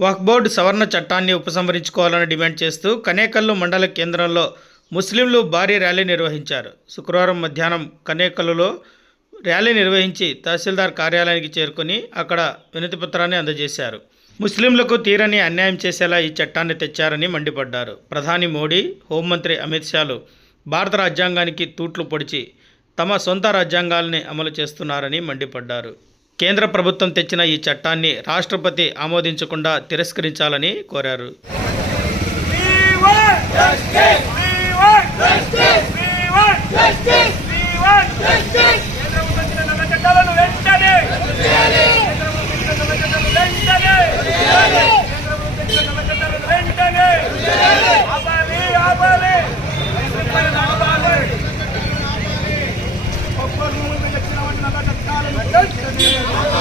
వక్ఫ్ board సవరణ చట్టాన్ని ఉపసంహరించుకోవాలని డిమాండ్ చేస్తూ కనేకల్లు మండల కేంద్రంలో ముస్లింలు భారీ ర్యాలీ నిర్వహించారు. శుక్రవారం మధ్యాహ్నం కనేకల్లులో ర్యాలీ నిర్వహించి తహసీల్దార్ కార్యాలయానికి చేరుకొని అక్కడ వినతిపత్రాన్ని అందజేశారు. ముస్లింలకు తీరని అన్యాయం చేసేలా ఈ చట్టాన్ని తెచ్చారని మండిపడ్డారు. ప్రధాని మోడీ హోంమంత్రి అమిత్ షాలు భారత రాజ్యాంగానికి తూట్లు పొడిచి తమ సొంత రాజ్యాంగాల్ని అమలు చేస్తున్నారని మండిపడ్డారు. కేంద్ర ప్రభుత్వం తెచ్చిన ఈ చట్టాన్ని రాష్ట్రపతి ఆమోదించకుండా తిరస్కరించాలని కోరారు. يا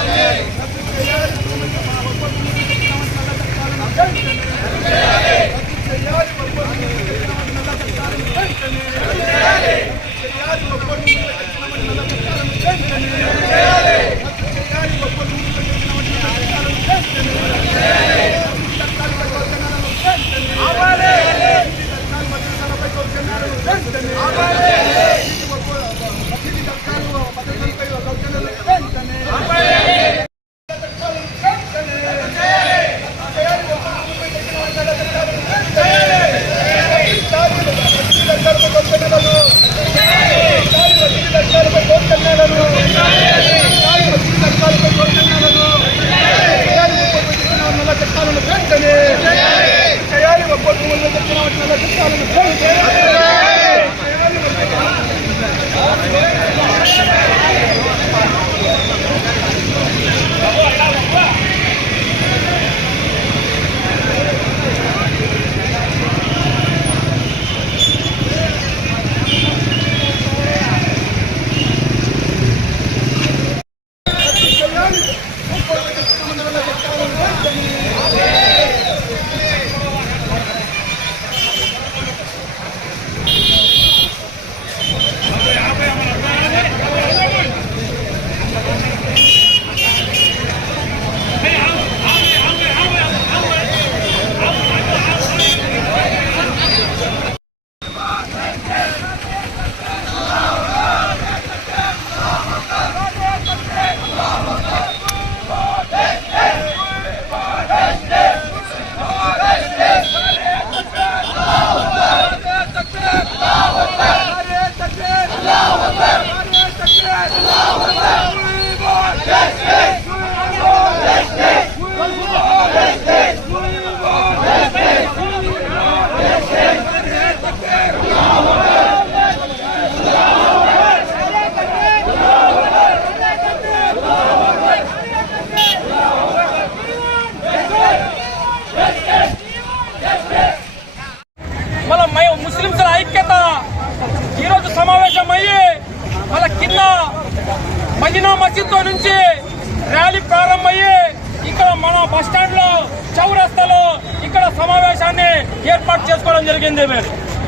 ఏర్పాటు చేసుకోవడం జరిగింది.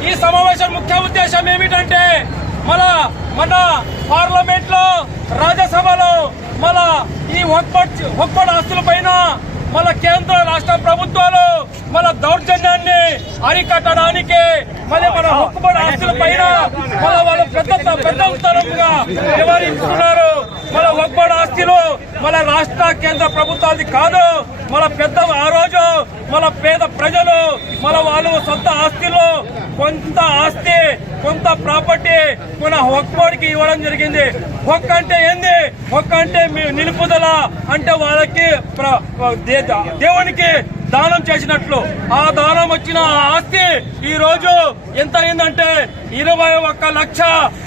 ఈ సమావేశం ముఖ్య ఉద్దేశం ఏమిటంటే మన మన పార్లమెంట్లో రాజ్యసభలో మన ఈ ఒక్కటి ఒక్కటి ఆస్తుల పైన మన కేంద్ర రాష్ట్ర ప్రభుత్వాలు మన దౌర్జన్యాన్ని అరికట్టడానికి మరి మన హక్కుబడి ఆస్తుల పైన మన వాళ్ళు పెద్ద పెద్ద ఉత్తరంగా వ్యవహరిస్తున్నారు. మన ఒక్కడు ఆస్తిలు మన రాష్ట్ర కేంద్ర ప్రభుత్వాది కాదు. మన పెద్ద ఆ రోజు మన పేద ప్రజలు మన వాళ్ళు సొంత ఆస్తిలు కొంత ఆస్తి కొంత ప్రాపర్టీ మన హొక్కోడికి ఇవ్వడం జరిగింది. హొక్క అంటే ఏంది? హొక్క అంటే మీ నిలుపుదల అంటే వాళ్ళకి ప్ర- దే- దేవునికి దానం చేసినట్లు ఆ దానం వచ్చిన ఆ ఆస్తి ఈ రోజు ఎంత అయిందంటే ఇరవై ఒక్క లక్ష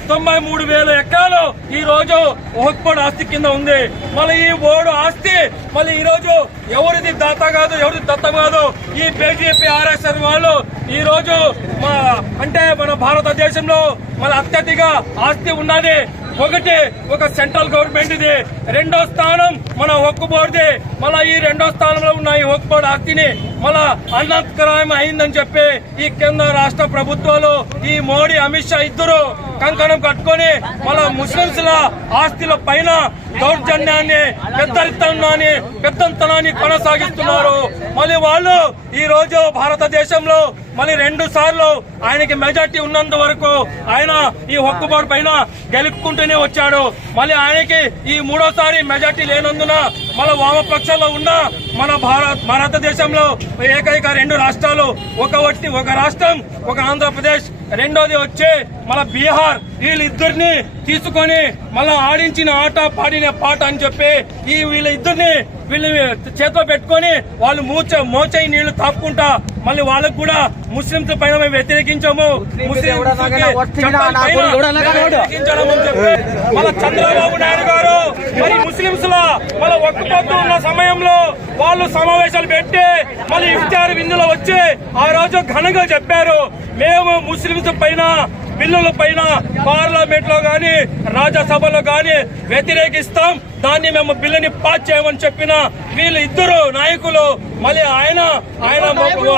తొంభై మూడు వేల ఎకరాలు ఈ రోజు ఒక్కోడు ఆస్తి కింద ఉంది. మళ్ళీ ఈ ఓడు ఆస్తి మళ్ళీ ఈ రోజు ఎవరిది దాత కాదు ఎవరిది దత్తం కాదు ఈ బీజేపీ ఆర్ఎస్ఎస్ వాళ్ళు ఈ రోజు మా అంటే మన భారతదేశంలో మన అత్యధిక ఆస్తి ఉన్నది ఒకటి ఒక సెంట్రల్ గవర్నమెంట్ ఇది రెండో స్థానం మన హక్కు బోర్డుది మళ్ళా ఈ రెండో స్థానంలో ఉన్న ఈ హక్కు బోర్డు ఆస్తిని మళ్ళా అన్నంతకరం అయిందని చెప్పి ఈ కేంద్ర రాష్ట్ర ప్రభుత్వాలు ఈ మోడీ అమిత్ షా ఇద్దరు కంకణం కట్టుకొని మన ముస్లింల ఆస్తుల పైన దౌర్జన్యాన్ని పెద్దరితనాన్ని పెద్దంతనాన్ని కొనసాగిస్తున్నారు. మళ్ళీ వాళ్ళు ఈ రోజు భారతదేశంలో మళ్ళీ రెండు సార్లు ఆయనకి మెజార్టీ ఉన్నంత వరకు ఆయన ఈ హక్కుబాటు పైన గెలుపుకుంటూనే వచ్చాడు. మళ్ళీ ఆయనకి ఈ మూడోసారి మెజార్టీ లేనందున మన వామపక్షంలో ఉన్న మన భారత్ భారతదేశంలో ఏకైక రెండు రాష్ట్రాలు ఒక వట్టి ఒక రాష్ట్రం ఒక ఆంధ్రప్రదేశ్. రెండోది వచ్చే మన బీహార్. వీళ్ళిద్దరిని తీసుకొని మళ్ళా ఆడించిన ఆట పాడిన పాట అని చెప్పి ఈ వీళ్ళిద్దరిని వీళ్ళు చేతిలో పెట్టుకొని వాళ్ళు మూచ మోచై నీళ్ళు తాపుకుంటా మళ్ళీ వాళ్ళకు కూడా ముస్లింస్ పైన మేము వ్యతిరేకించాము. మళ్ళీ చంద్రబాబు నాయుడు గారు మరి ముస్లింస్ లా మళ్ళీ ఒక్కపోతూ ఉన్న సమయంలో వాళ్ళు సమావేశాలు పెట్టి మళ్ళీ ఇఫ్తార్ విందులో వచ్చి ఆ రోజు ఘనంగా చెప్పారు. మేము ముస్లింస్ పైన బిల్లుల పైన పార్లమెంట్లో గాని రాజ్యసభలో గాని వ్యతిరేకిస్తాం. దాన్ని మేము బిల్లుని పాస్ చేయమని చెప్పిన వీళ్ళు ఇద్దరు నాయకులు మళ్ళీ ఆయన ఆయన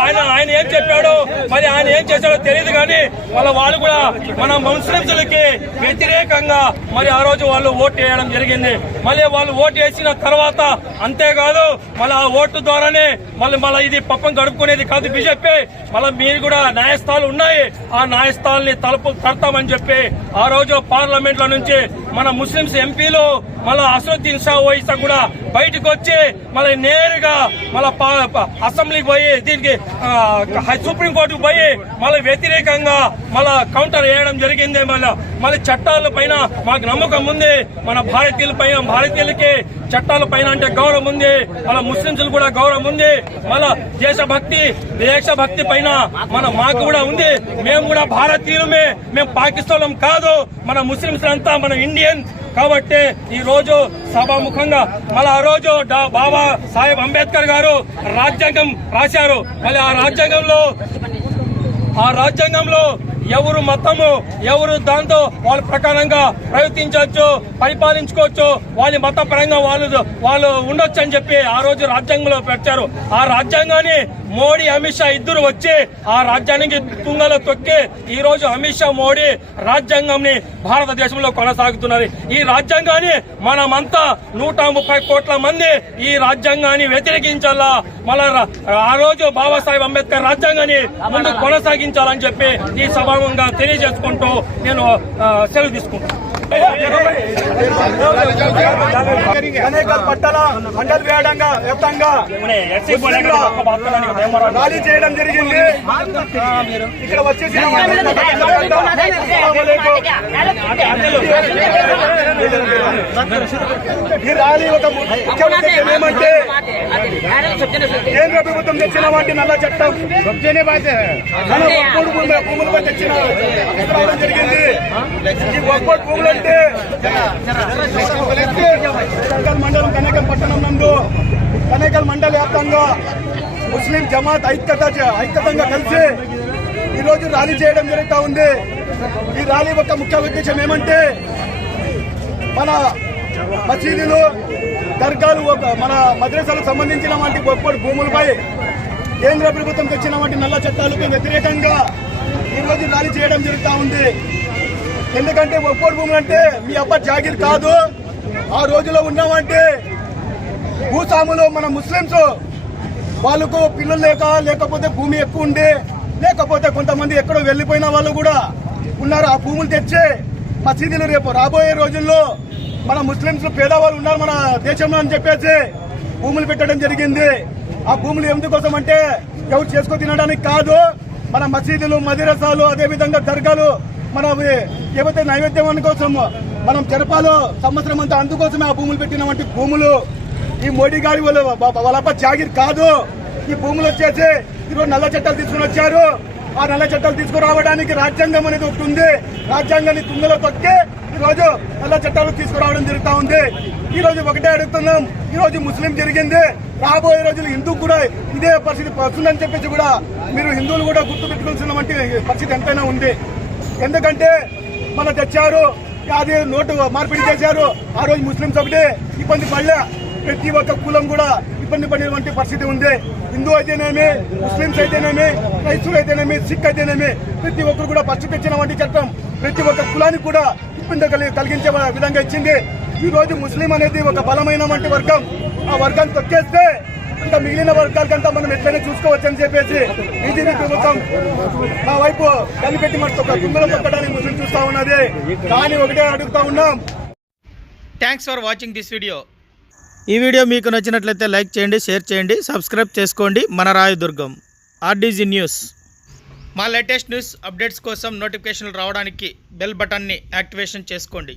ఆయన ఆయన ఏం చెప్పాడో మరి ఆయన ఏం చేశాడో తెలియదు కానీ వాళ్ళ వాళ్ళు కూడా మన ముస్లింలకి వ్యతిరేకంగా మరి ఆ రోజు వాళ్ళు ఓటు వేయడం జరిగింది. మళ్ళీ వాళ్ళు ఓటు వేసిన తర్వాత అంతేకాదు మళ్ళీ ఆ ఓటు ద్వారానే మళ్ళీ మళ్ళీ ఇది పప్పం గడుపుకునేది కాదు బీజేపీ. మళ్ళీ మీరు కూడా న్యాయస్థానాలు ఉన్నాయి ఆ న్యాయస్థానాల్ని తలుపు తడతామని చెప్పి ఆ రోజు పార్లమెంట్లో నుంచి మన ముస్లింస్ ఎంపీలు మళ్ళీ అసదుద్దీన్ షా ఓయిసా కూడా బయటకు వచ్చి మళ్ళీ నేరుగా మళ్ళీ అసెంబ్లీకి పోయి దీనికి సుప్రీంకోర్టుకు పోయి మళ్ళీ వ్యతిరేకంగా మళ్ళా కౌంటర్ వేయడం జరిగింది. మళ్ళీ మళ్ళీ చట్టాల పైన మాకు నమ్మకం ఉంది. మన భారతీయుల పైన భారతీయులకి చట్టాల పైన అంటే గౌరవం ఉంది. మన ముస్లింస్ కూడా గౌరవం ఉంది. మళ్ళీ దేశభక్తి దేశభక్తి పైన మన మాకు కూడా ఉంది. మేము కూడా భారతీయులమే. మేము పాకిస్తాన్ కాదు. మన ముస్లింస్ అంతా మన ఇండియన్ కాబట్టి ఈ రోజు సభాముఖంగా మళ్ళీ ఆ రోజు డా- బాబా సాహెబ్ అంబేద్కర్ గారు రాజ్యాంగం రాశారు. మళ్ళీ ఆ రాజ్యాంగంలో ఆ రాజ్యాంగంలో ఎవరు మతము ఎవరు దాంతో వాళ్ళ ప్రకారంగా ప్రవర్తించవచ్చు పరిపాలించుకోవచ్చు వాళ్ళ మత పరంగా వాళ్ళు వాళ్ళు ఉండొచ్చు అని చెప్పి ఆ రోజు రాజ్యాంగంలో పెట్టారు. ఆ రాజ్యాంగాన్ని మోడీ అమిత్ షా ఇద్దరు వచ్చి ఆ రాజ్యానికి తుంగలో తొక్కి ఈ రోజు అమిత్ షా మోడీ రాజ్యాంగంని భారతదేశంలో కొనసాగుతున్నారు. ఈ రాజ్యాంగాన్ని మనమంతా నూట ముప్పై కోట్ల మంది ఈ రాజ్యాంగాన్ని వ్యతిరేకించాలా? మన ఆ రోజు బాబాసాహెబ్ అంబేద్కర్ రాజ్యాంగాన్ని ముందు కొనసాగించాలని చెప్పి ఈ సభాముఖంగా తెలియజేసుకుంటూ నేను సెలవు తీసుకుంటాను అనేకల్ పట్టణ మండల వ్యాడంగా వ్యాప్తంగా ముస్లింల చేయడం జరిగింది ఇక్కడ వచ్చేసి ఈ ర్యాలీ ఒక ముఖ్య ఉద్దేశం ఏమంటే కేంద్ర ప్రభుత్వం తెచ్చిన వాటి నల్ల చట్టం మన భూములపై తెచ్చిన జరిగింది ఈ భూములు అంటే కనేకల్ మండలం కనేకల్ పట్టణం నందు కనేకల్ మండల వ్యాప్తంగా ముస్లిం జమాత్ ఐక్యత ఐక్యతంగా కలిసి ఈరోజు ర్యాలీ చేయడం జరుగుతూ ఉంది. ఈ ర్యాలీ యొక్క ముఖ్య ఉద్దేశం ఏమంటే మన మసీదులు దర్గాలు మన మద్రసాలకు సంబంధించిన వంటి గొప్పటి భూములపై కేంద్ర ప్రభుత్వం తెచ్చిన వంటి నల్ల చట్టాలకు వ్యతిరేకంగా ఈరోజు ర్యాలీ చేయడం జరుగుతూ ఉంది. ఎందుకంటే ఒక్కోటి భూములు అంటే మీ అబ్బా జాగిర్ కాదు. ఆ రోజులో ఉన్నామంటే భూస్వాములు మన ముస్లింస్ వాళ్ళకు పిల్లలు లేక లేకపోతే భూమి ఎక్కువ ఉండే లేకపోతే కొంతమంది ఎక్కడో వెళ్ళిపోయిన వాళ్ళు కూడా ఉన్నారు. ఆ భూములు తెచ్చే మసీదులు రేపు రాబోయే రోజుల్లో మన ముస్లింస్ పేదవాళ్ళు ఉన్నారు మన దేశంలో అని చెప్పేసి భూములు పెట్టడం జరిగింది. ఆ భూములు ఎందుకోసం అంటే ఎవరు చేసుకో తినడానికి కాదు. మన మసీదులు మదిరసాలు అదేవిధంగా దర్గాలు మన ఏవైతే నైవేద్యం కోసం మనం జరపాలో సంవత్సరం అంతా అందుకోసమే ఆ భూములు పెట్టినటువంటి భూములు. ఈ మోడీ గారి వాళ్ళ వాళ్ళప్ప జాగిర్ కాదు. ఈ భూములు వచ్చేసి ఈరోజు నల్ల చట్టాలు తీసుకుని వచ్చారు. ఆ నల్ల చట్టాలు తీసుకురావడానికి రాజ్యాంగం అనేది ఒకటి ఉంది. రాజ్యాంగాన్ని తుంగలో తొక్కి ఈ రోజు నల్ల చట్టాలు తీసుకురావడం జరుగుతూ ఉంది. ఈ రోజు ఒకటే అడుగుతున్నాం. ఈ రోజు ముస్లిం జరిగింది. రాబోయే రోజులు హిందూ కూడా ఇదే పరిస్థితి వస్తుందని చెప్పేసి కూడా మీరు హిందువులు కూడా గుర్తు పెట్టుకోవాల్సిన పరిస్థితి ఎంతైనా ఉంది. ఎందుకంటే మన తెచ్చారు అది నోటు మార్పిడి చేశారు. ఆ రోజు ముస్లింస్ ఒకటే ఇబ్బంది పడలే ప్రతి ఒక్క కులం కూడా ఇబ్బంది పడినటువంటి పరిస్థితి ఉంది. హిందూ అయితేనేమి ముస్లింస్ అయితేనేమి క్రైస్తవులు అయితేనేమి సిక్ అయితేనేమి ప్రతి ఒక్కరు కూడా ఫస్ట్ తెచ్చినటువంటి చట్టం ప్రతి ఒక్క కులానికి కూడా ఇబ్బంది కలి- కలిగించే విధంగా ఇచ్చింది. ఈ రోజు ముస్లిం అనేది ఒక బలమైనటువంటి వర్గం. ఆ వర్గాన్ని తొక్కేస్తే ఇంకా మిగిలిన వర్గాలకంతా మనం ఎట్లయినా చూసుకోవచ్చని చెప్పేసి బీజేపీ ప్రభుత్వం మా వైపు కలిపెట్టి మన ఒక తొక్కడానికి చూస్తా ఉన్నది. కానీ ఒకటే అడుగుతా ఉన్నాం. Thanks for watching this video ఈ వీడియో మీకు నచ్చినట్లయితే లైక్ చేయండి షేర్ చేయండి సబ్స్క్రైబ్ చేసుకోండి. మన రాయదుర్గం ఆర్డీజీ న్యూస్. మా లేటెస్ట్ న్యూస్ అప్డేట్స్ కోసం నోటిఫికేషన్లు రావడానికి బెల్ బటన్ని యాక్టివేషన్ చేసుకోండి.